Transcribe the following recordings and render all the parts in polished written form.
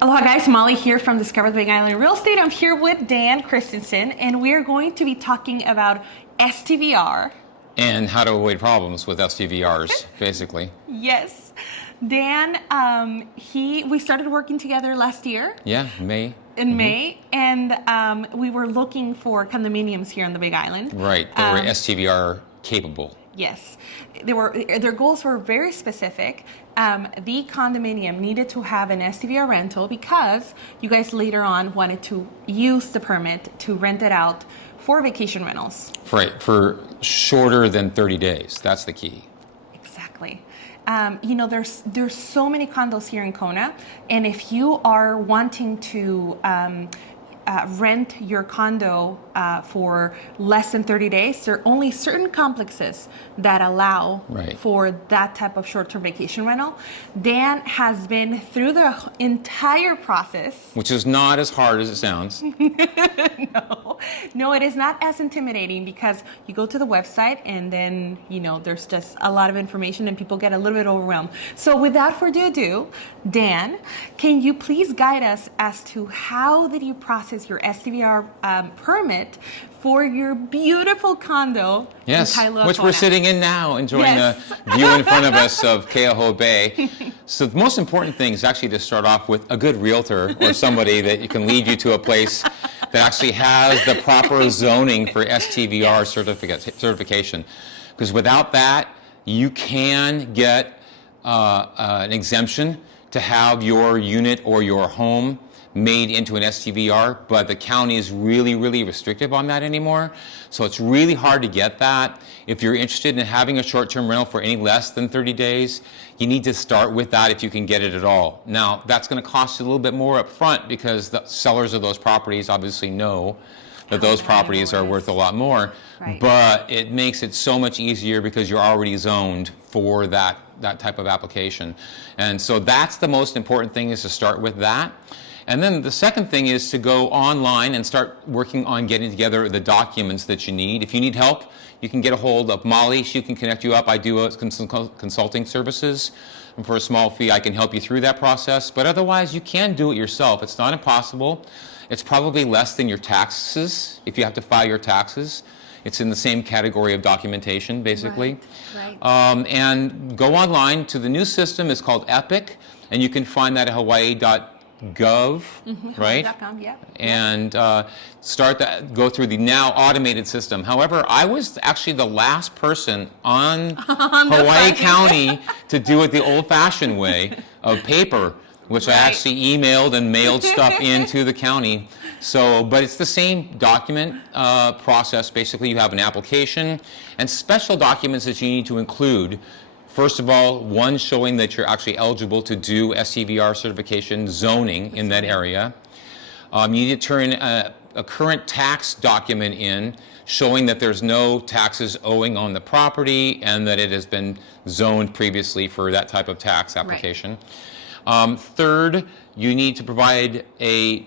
Aloha guys, Maly here from Discover the Big Island Real Estate. I'm here with Dan Christensen and we're going to be talking about STVR. And how to avoid problems with STVRs, basically. Yes. Dan, we started working together last year. Yeah, May. In May, and we were looking for condominiums here on the Big Island. Right, that were STVR capable. Yes, their goals were very specific. The condominium needed to have an STVR rental because you guys later on wanted to use the permit to rent it out for vacation rentals. Right, for shorter than 30 days. That's the key. Exactly. You know, there's so many condos here in Kona, and if you are wanting to rent your condo for less than 30 days, there are only certain complexes that allow for that type of short-term vacation rental. Dan has been through the entire process. Which is not as hard as it sounds. No, it is not as intimidating because you go to the website and then, you know, there's just a lot of information and people get a little bit overwhelmed. So without further ado, Dan, can you please guide us as to how did you process your STVR permit for your beautiful condo in Kailua, which Kona? We're sitting in now, enjoying the view in front of us of Keauhou Bay. So the most important thing is actually to start off with a good realtor or somebody that can lead you to a place that actually has the proper zoning for STVR certification. Because without that, you can get an exemption to have your unit or your home made into an STVR, but the county is really, really restrictive on that anymore. So it's really hard to get that. If you're interested in having a short-term rental for any less than 30 days, you need to start with that if you can get it at all. Now, that's going to cost you a little bit more up front because the sellers of those properties obviously know that those properties are worth a lot more, but it makes it so much easier because you're already zoned for that type of application. And so that's the most important thing, is to start with that. And then the second thing is to go online and start working on getting together the documents that you need. If you need help, you can get a hold of Maly. She can connect you up. I do consulting services. And for a small fee, I can help you through that process. But otherwise, you can do it yourself. It's not impossible. It's probably less than your taxes if you have to file your taxes. It's in the same category of documentation, basically. And go online to the new system. It's called Epic, and you can find that at hawaii.gov, right? And go through the now automated system. However, I was actually the last person on Hawaii County to do it the old-fashioned way of paper, which I actually emailed and mailed stuff into the county. So, but it's the same document process. Basically, you have an application and special documents that you need to include. First of all, one showing that you're actually eligible to do STVR certification zoning in that area. You need to turn a current tax document in showing that there's no taxes owing on the property and that it has been zoned previously for that type of tax application. Third, you need to provide a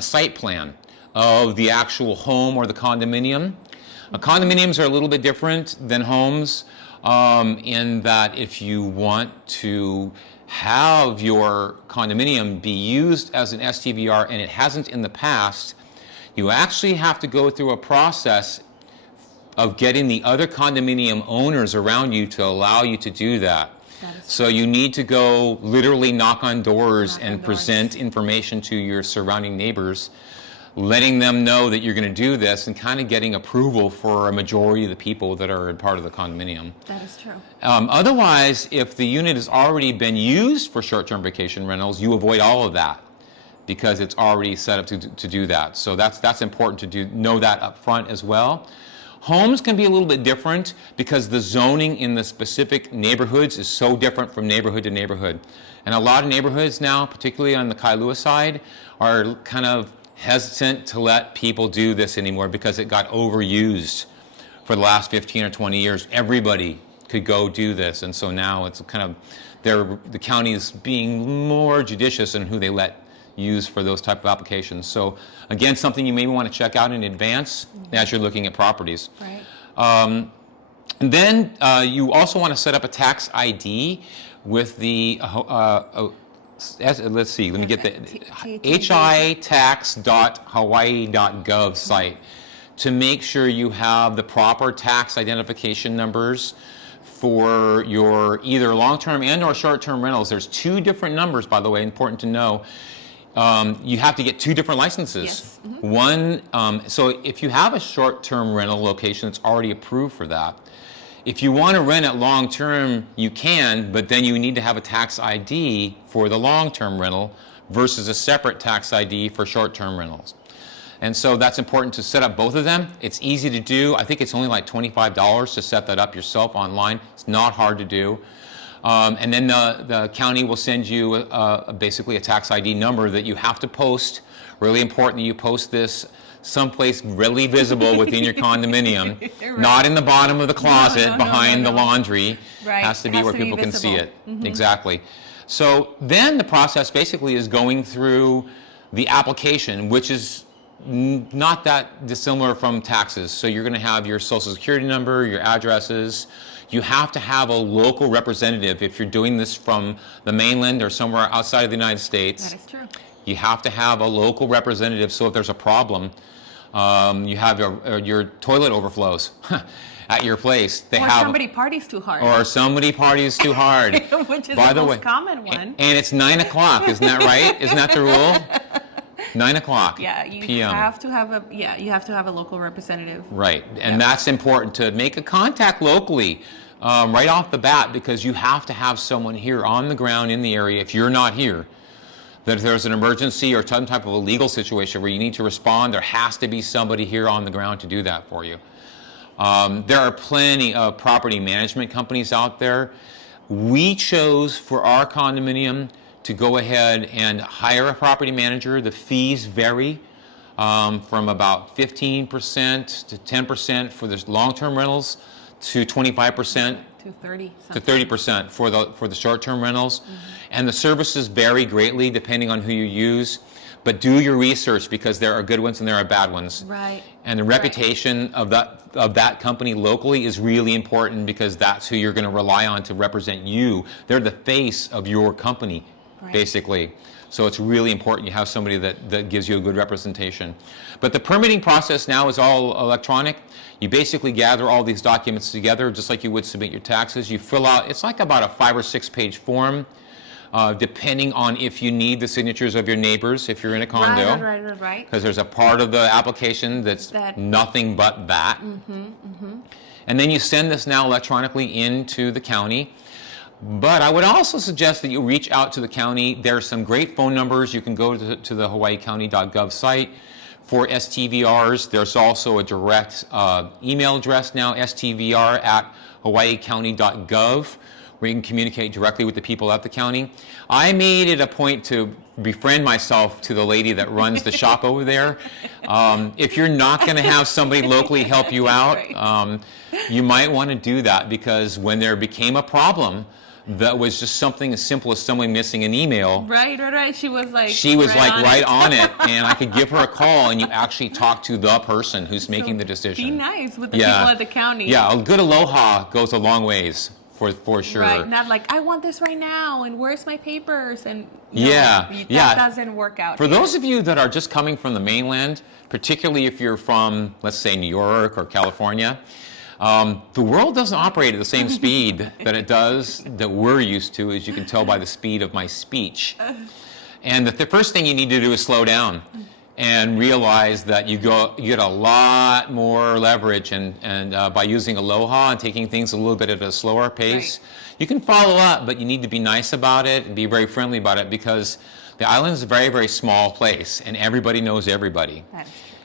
site plan of the actual home or the condominium. Condominiums are a little bit different than homes in that if you want to have your condominium be used as an STVR and it hasn't in the past, you actually have to go through a process of getting the other condominium owners around you to allow you to do that. So you need to go literally knock on doors and present information to your surrounding neighbors, letting them know that you're going to do this and kind of getting approval for a majority of the people that are a part of the condominium. That is true. Otherwise, if the unit has already been used for short-term vacation rentals, you avoid all of that because it's already set up to do that. So that's important to know that up front as well. Homes can be a little bit different because the zoning in the specific neighborhoods is so different from neighborhood to neighborhood. And a lot of neighborhoods now, particularly on the Kailua side, are kind of hesitant to let people do this anymore because it got overused for the last 15 or 20 years. Everybody could go do this, and so now it's kind of, the county is being more judicious in who they let use for those type of applications. So again, something you may want to check out in advance as you're looking at properties. And then you also want to set up a tax ID with the let's see, let me get the hitax.hawaii.gov site to make sure you have the proper tax identification numbers for your either long-term and or short-term rentals. There's two different numbers, by the way, important to know. You have to get two different licenses. Yes. One, so if you have a short-term rental location that's already approved for that, if you want to rent it long-term, you can, but then you need to have a tax ID for the long-term rental versus a separate tax ID for short-term rentals. And so that's important to set up both of them. It's easy to do. I think it's only like $25 to set that up yourself online. It's not hard to do. And then the county will send you basically a tax ID number that you have to post. Really important that you post this someplace really visible within your condominium, right. Not in the bottom of the closet behind the laundry. Right. Has to be where people can see it. Exactly. So then the process basically is going through the application, which is not that dissimilar from taxes. So you're going to have your social security number, your addresses. You have to have a local representative if you're doing this from the mainland or somewhere outside of the United States. That is true. You have to have a local representative, so if there's a problem, you have your toilet overflows at your place. Somebody parties too hard. Or somebody parties too hard. Which is the most common one. And it's 9 o'clock, isn't that right? Isn't that the rule? 9 o'clock you have to have a local representative. Right, and that's important to make a contact locally right off the bat, because you have to have someone here on the ground in the area if you're not here. That if there's an emergency or some type of a legal situation where you need to respond, there has to be somebody here on the ground to do that for you. There are plenty of property management companies out there. We chose for our condominium to go ahead and hire a property manager. The fees vary from about 15% to 10% for the long-term rentals to 25% to 30% for the short-term rentals. And the services vary greatly depending on who you use. But do your research, because there are good ones and there are bad ones. Right. And the reputation of that company locally is really important, because that's who you're going to rely on to represent you. They're the face of your company, basically. So it's really important you have somebody that gives you a good representation. But the permitting process now is all electronic. You basically gather all these documents together just like you would submit your taxes. You fill out, it's like about a 5 or 6 page form, depending on if you need the signatures of your neighbors if you're in a condo. Right. Because there's a part of the application that's nothing but that. And then you send this now electronically into the county. But I would also suggest that you reach out to the county. There are some great phone numbers. You can go to the hawaiicounty.gov site for STVRs. There's also a direct email address now, stvr@hawaiicounty.gov, where you can communicate directly with the people at the county. I made it a point to befriend myself to the lady that runs the shop over there. If you're not going to have somebody locally help you out, you might want to do that, because when there became a problem, that was just something as simple as someone missing an email. Right. She was right on it, and I could give her a call, and you actually talk to the person who's making the decision. Be nice with the people at the county. Yeah, a good aloha goes a long ways, for sure. Right, not like, I want this right now, and where's my papers? And that doesn't work out. For those of you that are just coming from the mainland, particularly if you're from, let's say, New York or California, the world doesn't operate at the same speed that we're used to, as you can tell by the speed of my speech. And the first thing you need to do is slow down and realize that you get a lot more leverage, and by using aloha and taking things a little bit at a slower pace. You can follow up, but you need to be nice about it and be very friendly about it, because the island is a very, very small place, and everybody knows everybody.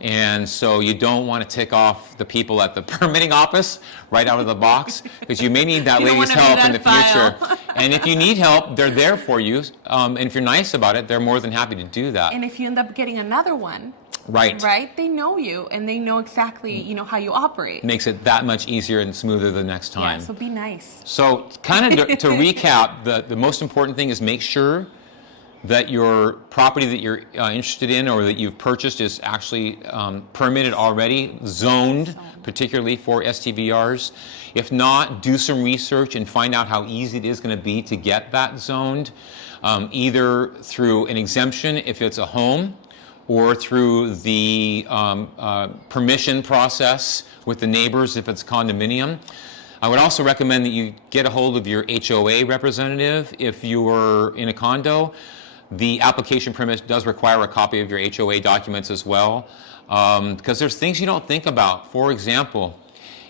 And so you don't want to tick off the people at the permitting office right out of the box, because you may need that lady's help in the future. And if you need help, they're there for you. And if you're nice about it, they're more than happy to do that. And if you end up getting another one, right, they know you, and they know exactly how you operate. Makes it that much easier and smoother the next time. Yeah, so be nice. So kind of to recap, the most important thing is make sure that your property that you're interested in or that you've purchased is actually permitted already, zoned, particularly for STVRs. If not, do some research and find out how easy it is going to be to get that zoned, either through an exemption if it's a home, or through the permission process with the neighbors if it's condominium. I would also recommend that you get a hold of your HOA representative if you're in a condo. The application permit does require a copy of your HOA documents as well, because there's things you don't think about. For example,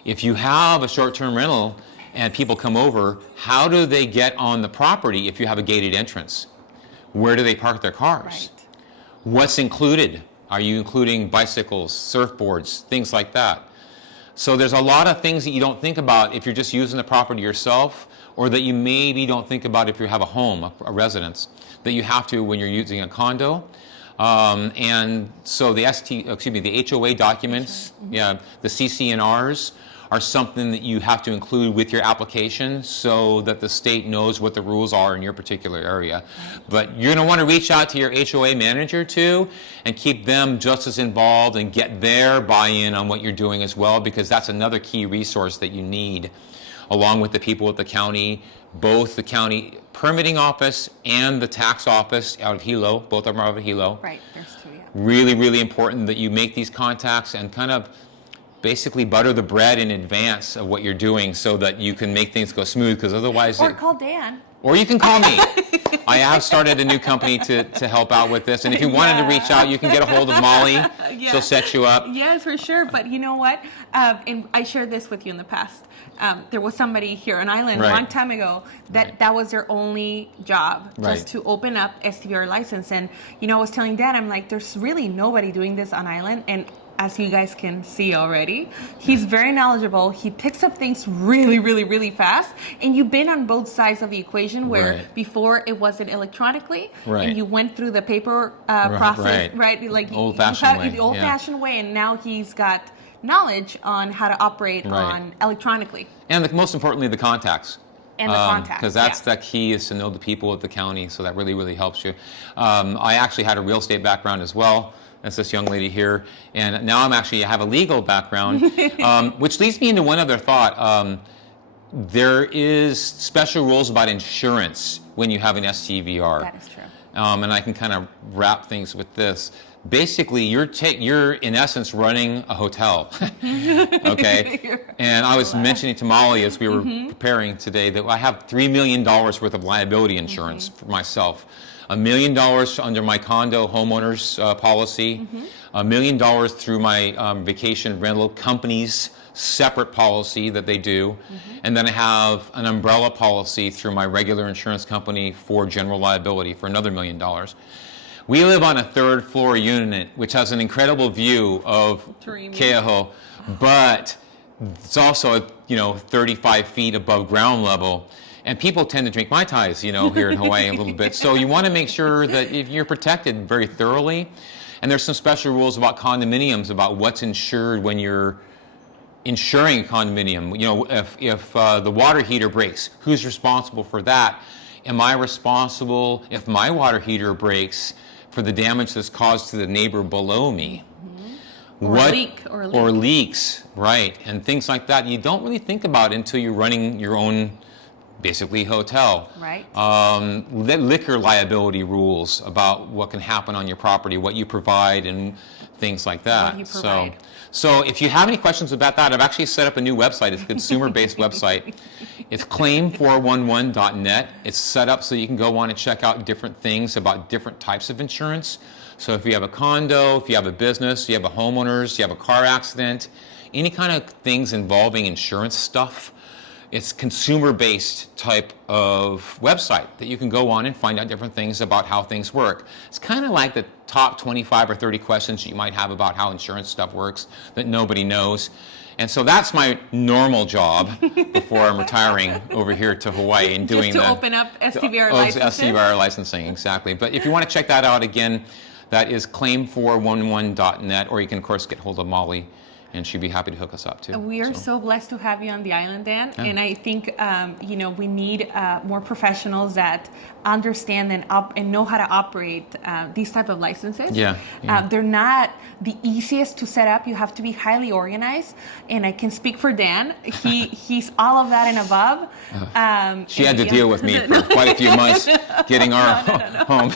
if you have a short-term rental and people come over, how do they get on the property if you have a gated entrance? Where do they park their cars? Right. What's included? Are you including bicycles, surfboards, things like that? So there's a lot of things that you don't think about if you're just using the property yourself, or that you maybe don't think about if you have a home, a residence, that you have to when you're using a condo. And so the HOA documents, yeah, the CC&Rs are something that you have to include with your application so that the state knows what the rules are in your particular area. But you're going to want to reach out to your HOA manager too and keep them just as involved and get their buy-in on what you're doing as well, because that's another key resource that you need, along with the people at the county, both the county permitting office and the tax office out of Hilo. Both of them are out of Hilo. Right, there's two, yeah. Really, really important that you make these contacts and kind of basically butter the bread in advance of what you're doing so that you can make things go smooth, because otherwise... Or call Dan. Or you can call me. I have started a new company to help out with this, and if you wanted to reach out, you can get a hold of Maly. Yeah. She'll set you up. Yes, for sure. But you know what? And I shared this with you in the past. There was somebody here on island a long time ago that was their only job, just to open up STVR license. And I was telling Dan, I'm like, there's really nobody doing this on island, and as you guys can see already, he's very knowledgeable. He picks up things really, really, really fast. And you've been on both sides of the equation, where before it wasn't electronically, and you went through the paper process, right? Like old-fashioned way. The old-fashioned way, and now he's got knowledge on how to operate on electronically. And most importantly, the contacts. And the contacts, because that's the key, is to know the people at the county, so that really, really helps you. I actually had a real estate background as well. That's this young lady here. And now I have a legal background, which leads me into one other thought. There is special rules about insurance when you have an STVR. That is true. And I can kind of wrap things with this. Basically, you're in essence running a hotel, okay? And I was mentioning to Maly as we were preparing today that I have $3 million worth of liability insurance for myself. $1 million under my condo homeowners policy, $1 million through my vacation rental company's separate policy that they do, and then I have an umbrella policy through my regular insurance company for general liability for another $1 million. We live on a third floor unit, which has an incredible view of Keauhou, but it's also 35 feet above ground level. And people tend to drink Mai Tais, here in Hawaii a little bit. So you want to make sure that if you're protected very thoroughly. And there's some special rules about condominiums, about what's insured when you're insuring a condominium. If the water heater breaks, who's responsible for that? Am I responsible if my water heater breaks for the damage that's caused to the neighbor below me? Or leaks, right? And things like that you don't really think about until you're running your own, basically, hotel. Right. Liquor liability rules about what can happen on your property, what you provide, and things like that. What you provide. So if you have any questions about that, I've actually set up a new website. It's a consumer-based website. It's claim411.net. It's set up so you can go on and check out different things about different types of insurance. So if you have a condo, if you have a business, you have a homeowners, you have a car accident, any kind of things involving insurance stuff, it's consumer-based type of website that you can go on and find out different things about how things work. It's kind of like the top 25 or 30 questions you might have about how insurance stuff works that nobody knows. And so that's my normal job before I'm retiring over here to Hawaii and doing Just to open up STVR licenses? STVR licensing, exactly. But if you want to check that out again, that is claim411.net, or you can, of course, get hold of Maly and she'd be happy to hook us up too. We are so blessed to have you on the island, Dan. And I think we need more professionals that understand and know how to operate these type of licenses. They're not the easiest to set up. You have to be highly organized. And I can speak for Dan. He's all of that and above. She had to deal with me for quite a few months getting our home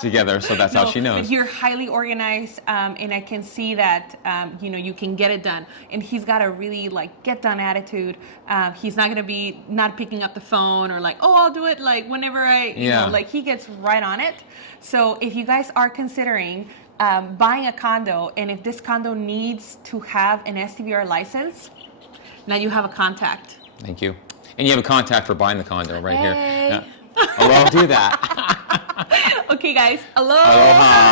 together, so that's how she knows. You're highly organized, and I can see that you can get it done. And he's got a really get done attitude. He's not gonna be not picking up the phone or I'll do it whenever he gets right on it. So if you guys are considering buying a condo, and if this condo needs to have an STVR license, now you have a contact. Thank you. And you have a contact for buying the condo right here. Yeah. Aloha, do that. Okay, guys. Aloha. Aloha.